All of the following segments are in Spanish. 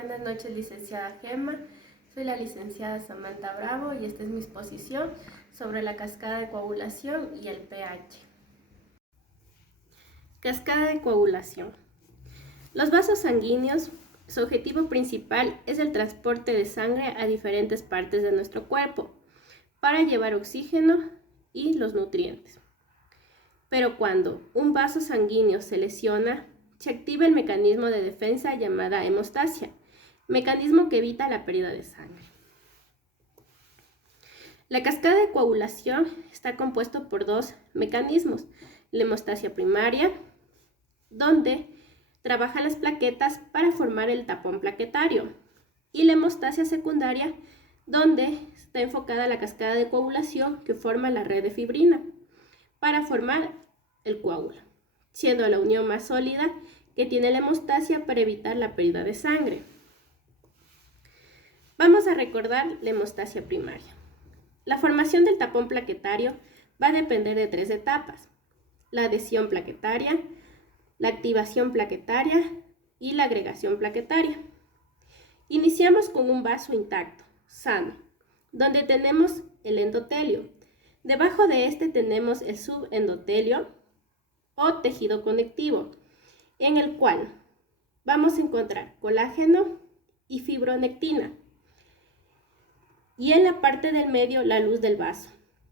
Buenas noches, licenciada Gemma. Soy la licenciada Samantha Bravo y esta es mi exposición sobre la cascada de coagulación y el pH. Cascada de coagulación. Los vasos sanguíneos, su objetivo principal es el transporte de sangre a diferentes partes de nuestro cuerpo para llevar oxígeno y los nutrientes. Pero cuando un vaso sanguíneo se lesiona, se activa el mecanismo de defensa llamada hemostasia, mecanismo que evita la pérdida de sangre. La cascada de coagulación está compuesta por dos mecanismos: la hemostasia primaria, donde trabajan las plaquetas para formar el tapón plaquetario, y la hemostasia secundaria, donde está enfocada la cascada de coagulación que forma la red de fibrina para formar el coágulo, siendo la unión más sólida que tiene la hemostasia para evitar la pérdida de sangre. Vamos a recordar la hemostasia primaria. La formación del tapón plaquetario va a depender de tres etapas: la adhesión plaquetaria, la activación plaquetaria y la agregación plaquetaria. Iniciamos con un vaso intacto, sano, donde tenemos el endotelio. Debajo de este tenemos el subendotelio o tejido conectivo, en el cual vamos a encontrar colágeno y fibronectina. Y en la parte del medio, la luz del vaso,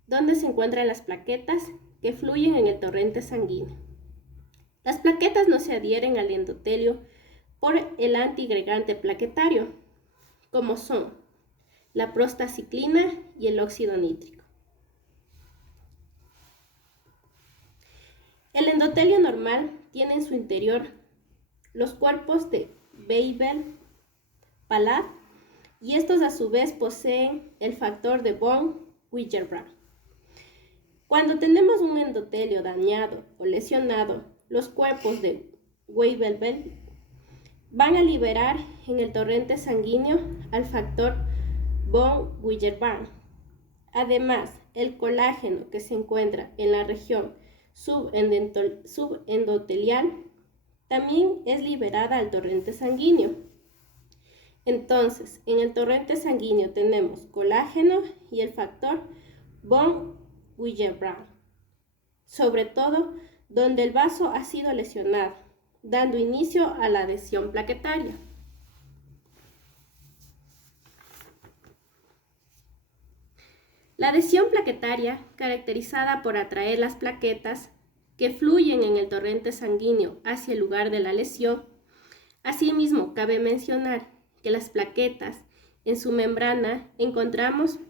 donde se encuentran las plaquetas que fluyen en el torrente sanguíneo. Las plaquetas no se adhieren al endotelio por el antiagregante plaquetario, como son la prostaciclina y el óxido nítrico. El endotelio normal tiene en su interior los cuerpos de Weill-Palat, y estos a su vez poseen el factor de von Willebrand. Cuando tenemos un endotelio dañado o lesionado, los cuerpos de Weill-Palat van a liberar en el torrente sanguíneo al factor von Willebrand. Además, el colágeno que se encuentra en la región subendotelial también es liberada al torrente sanguíneo. Entonces, en el torrente sanguíneo tenemos colágeno y el factor von Willebrand, sobre todo donde el vaso ha sido lesionado, dando inicio a la adhesión plaquetaria. La adhesión plaquetaria, caracterizada por atraer las plaquetas que fluyen en el torrente sanguíneo hacia el lugar de la lesión. Asimismo, cabe mencionar que las plaquetas, en su membrana encontramos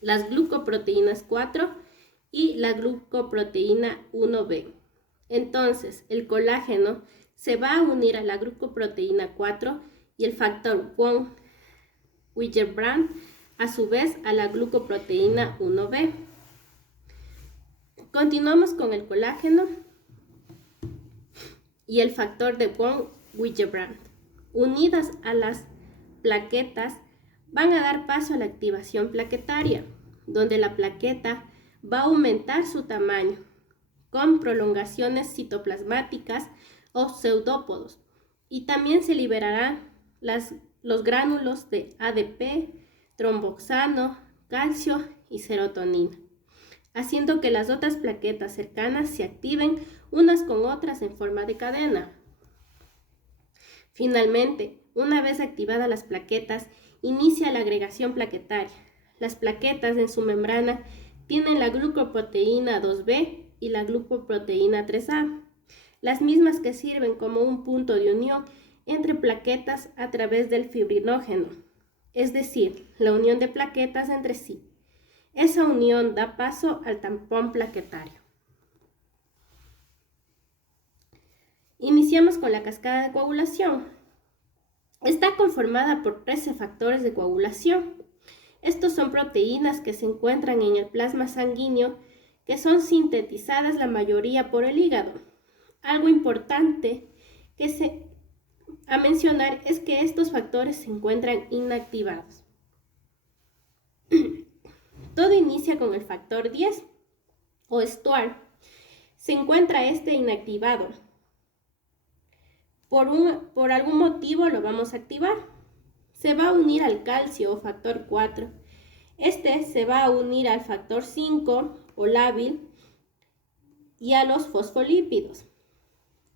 las glucoproteínas 4 y la glucoproteína 1b. Entonces, el colágeno se va a unir a la glucoproteína 4 y el factor von Willebrand a su vez a la glucoproteína 1b. Continuamos con el colágeno y el factor de von Willebrand. Unidas a las plaquetas, van a dar paso a la activación plaquetaria, donde la plaqueta va a aumentar su tamaño con prolongaciones citoplasmáticas o pseudópodos, y también se liberarán los gránulos de ADP, tromboxano, calcio y serotonina, haciendo que las otras plaquetas cercanas se activen unas con otras en forma de cadena. Finalmente, una vez activadas las plaquetas, inicia la agregación plaquetaria. Las plaquetas en su membrana tienen la glucoproteína 2b y la glucoproteína 3a, las mismas que sirven como un punto de unión entre plaquetas a través del fibrinógeno, es decir, la unión de plaquetas entre sí. Esa unión da paso al tapón plaquetario. Iniciamos con la cascada de coagulación. Está conformada por 13 factores de coagulación. Estos son proteínas que se encuentran en el plasma sanguíneo, que son sintetizadas la mayoría por el hígado. Algo importante a mencionar es que estos factores se encuentran inactivados. Todo inicia con el factor 10 o STOR. Se encuentra este inactivado. por algún motivo lo vamos a activar. Se va a unir al calcio o factor 4. Este se va a unir al factor 5 o lábil y a los fosfolípidos.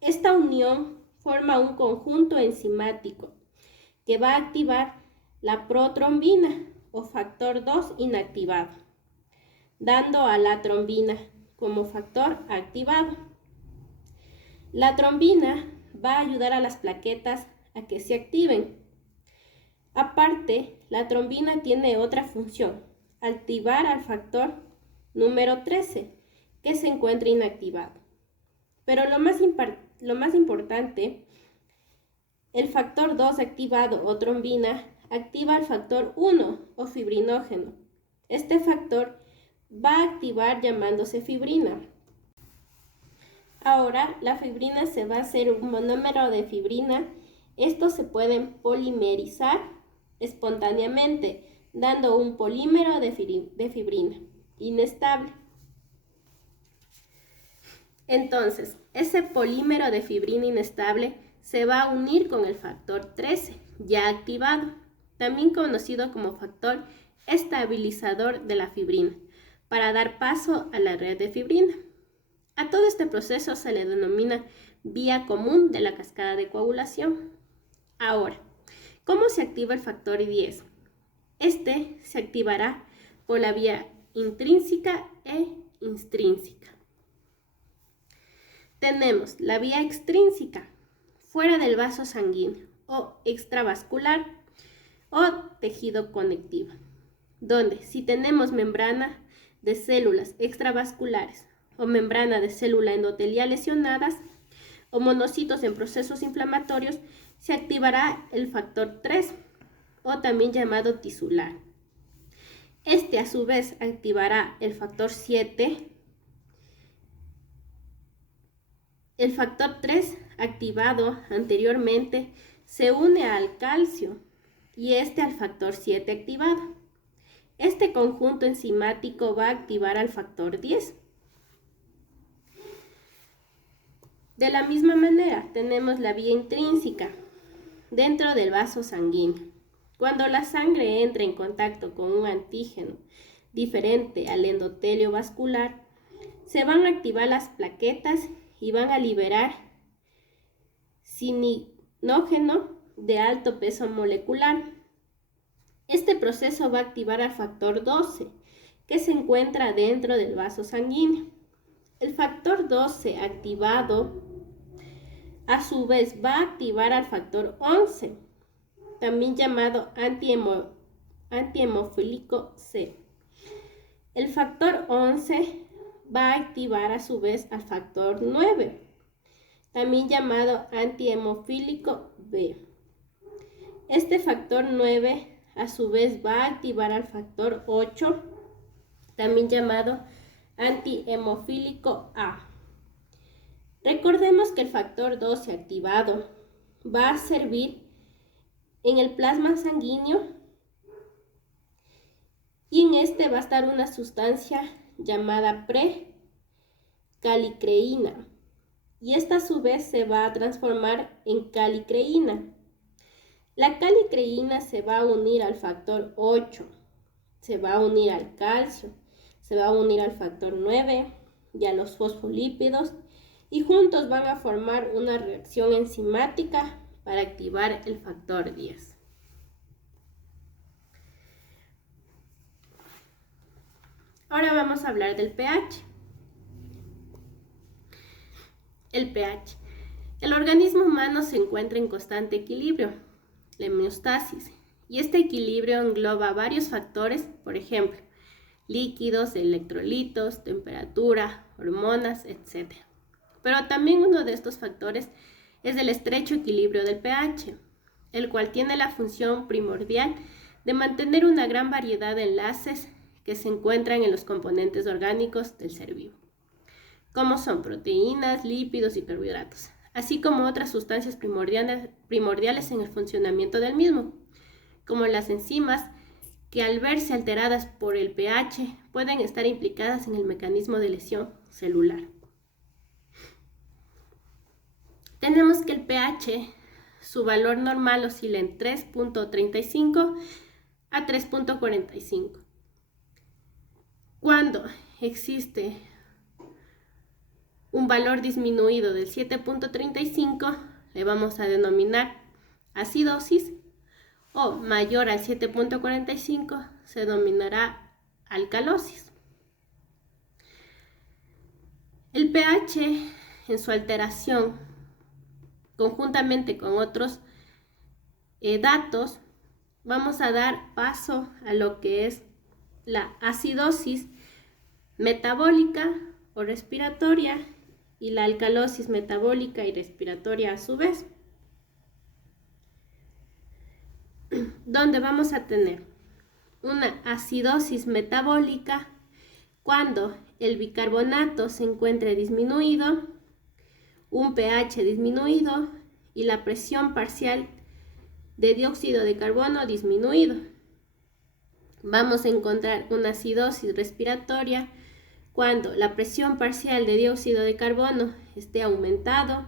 Esta unión forma un conjunto enzimático que va a activar la protrombina o factor 2 inactivado, dando a la trombina como factor activado. La trombina va a ayudar a las plaquetas a que se activen. Aparte, la trombina tiene otra función, activar al factor número 13, que se encuentra inactivado. Pero lo más importante, el factor 2 activado o trombina activa el factor 1 o fibrinógeno. Este factor va a activar llamándose fibrina. Ahora la fibrina se va a hacer un monómero de fibrina. Estos se pueden polimerizar espontáneamente, dando un polímero de fibrina inestable. Entonces, ese polímero de fibrina inestable se va a unir con el factor 13, ya activado, también conocido como factor estabilizador de la fibrina, para dar paso a la red de fibrina. A todo este proceso se le denomina vía común de la cascada de coagulación. Ahora, ¿cómo se activa el factor 10? Este se activará por la vía intrínseca e extrínseca. Tenemos la vía extrínseca, fuera del vaso sanguíneo, o extravascular, o tejido conectivo, donde si tenemos membrana de células extravasculares o membrana de célula endotelial lesionadas o monocitos en procesos inflamatorios, se activará el factor 3, o también llamado tisular. Este a su vez activará el factor 7. El factor 3 activado anteriormente se une al calcio y este al factor 7 activado. Este conjunto enzimático va a activar al factor 10. De la misma manera, tenemos la vía intrínseca dentro del vaso sanguíneo. Cuando la sangre entra en contacto con un antígeno diferente al endotelio vascular, se van a activar las plaquetas y van a liberar cininógeno de alto peso molecular. Este proceso va a activar al factor 12, que se encuentra dentro del vaso sanguíneo. El factor 12 activado, a su vez, va a activar al factor 11, también llamado antihemofílico C. El factor 11 va a activar a su vez al factor 9, también llamado antihemofílico B. Este factor 9 a su vez va a activar al factor 8, también llamado antihemofílico A. Recordemos que el factor 12 activado va a servir en el plasma sanguíneo y en este va a estar una sustancia llamada precalicreína y esta a su vez se va a transformar en calicreína. La calicreína se va a unir al factor 8, se va a unir al calcio, se va a unir al factor 9 y a los fosfolípidos y juntos van a formar una reacción enzimática para activar el factor 10. Ahora vamos a hablar del pH. El pH. El organismo humano se encuentra en constante equilibrio, la homeostasis, y este equilibrio engloba varios factores, por ejemplo, líquidos, electrolitos, temperatura, hormonas, etc. Pero también uno de estos factores es el estrecho equilibrio del pH, el cual tiene la función primordial de mantener una gran variedad de enlaces que se encuentran en los componentes orgánicos del ser vivo, como son proteínas, lípidos y carbohidratos, así como otras sustancias primordiales en el funcionamiento del mismo, como las enzimas, que al verse alteradas por el pH pueden estar implicadas en el mecanismo de lesión celular. tenemos que el pH, su valor normal oscila en 3.35 a 3.45. Cuando existe un valor disminuido del 7.35, le vamos a denominar acidosis, o mayor al 7.45 se denominará alcalosis. El pH en su alteración, conjuntamente con otros datos, vamos a dar paso a lo que es la acidosis metabólica o respiratoria y la alcalosis metabólica y respiratoria a su vez, donde vamos a tener una acidosis metabólica cuando el bicarbonato se encuentre disminuido, un pH disminuido y la presión parcial de dióxido de carbono disminuido. Vamos a encontrar una acidosis respiratoria cuando la presión parcial de dióxido de carbono esté aumentado,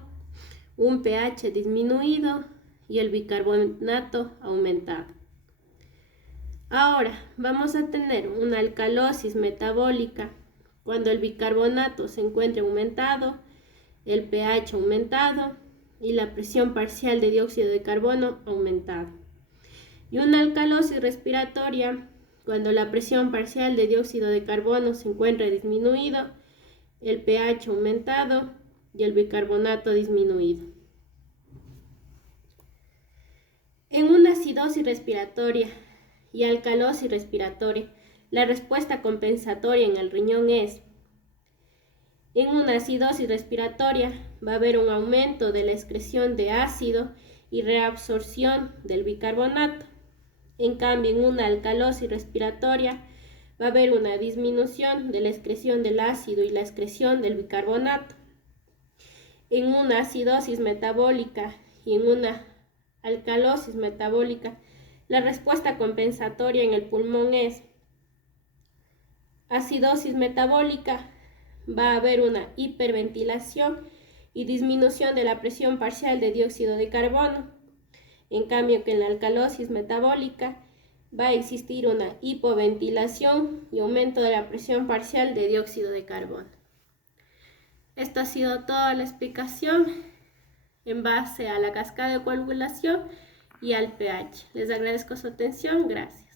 un pH disminuido y el bicarbonato aumentado. Ahora vamos a tener una alcalosis metabólica cuando el bicarbonato se encuentre aumentado, el pH aumentado y la presión parcial de dióxido de carbono aumentado. Y una alcalosis respiratoria cuando la presión parcial de dióxido de carbono se encuentra disminuido, el pH aumentado y el bicarbonato disminuido. En una acidosis respiratoria y alcalosis respiratoria, la respuesta compensatoria en el riñón es: en una acidosis respiratoria va a haber un aumento de la excreción de ácido y reabsorción del bicarbonato. En cambio, en una alcalosis respiratoria va a haber una disminución de la excreción del ácido y la excreción del bicarbonato. En una acidosis metabólica y en una alcalosis metabólica, la respuesta compensatoria en el pulmón es: acidosis metabólica, va a haber una hiperventilación y disminución de la presión parcial de dióxido de carbono. En cambio que en la alcalosis metabólica va a existir una hipoventilación y aumento de la presión parcial de dióxido de carbono. Esto ha sido toda la explicación en base a la cascada de coagulación y al pH. Les agradezco su atención. Gracias.